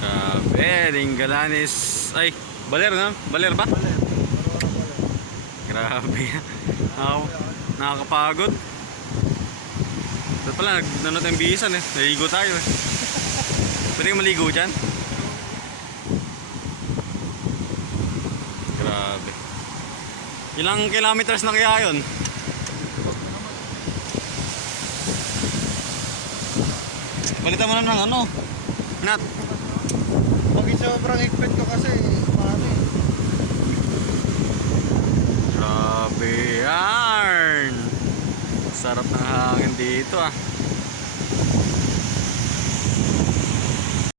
Grabe, Linggalanes. Ay, baler na? Baler ba? Grabe. Nakakapagod. Dapat pala, nagdano tayong bihisan eh. Naligo tayo eh. Pwede kang maligo dyan? Grabe. Ilang kilometers na kaya yun? Palitan mo na ng ano? Nat. Pag sobrang expect ko kasi, paano eh. Grabe yarn. Sarap ng hangin dito ah.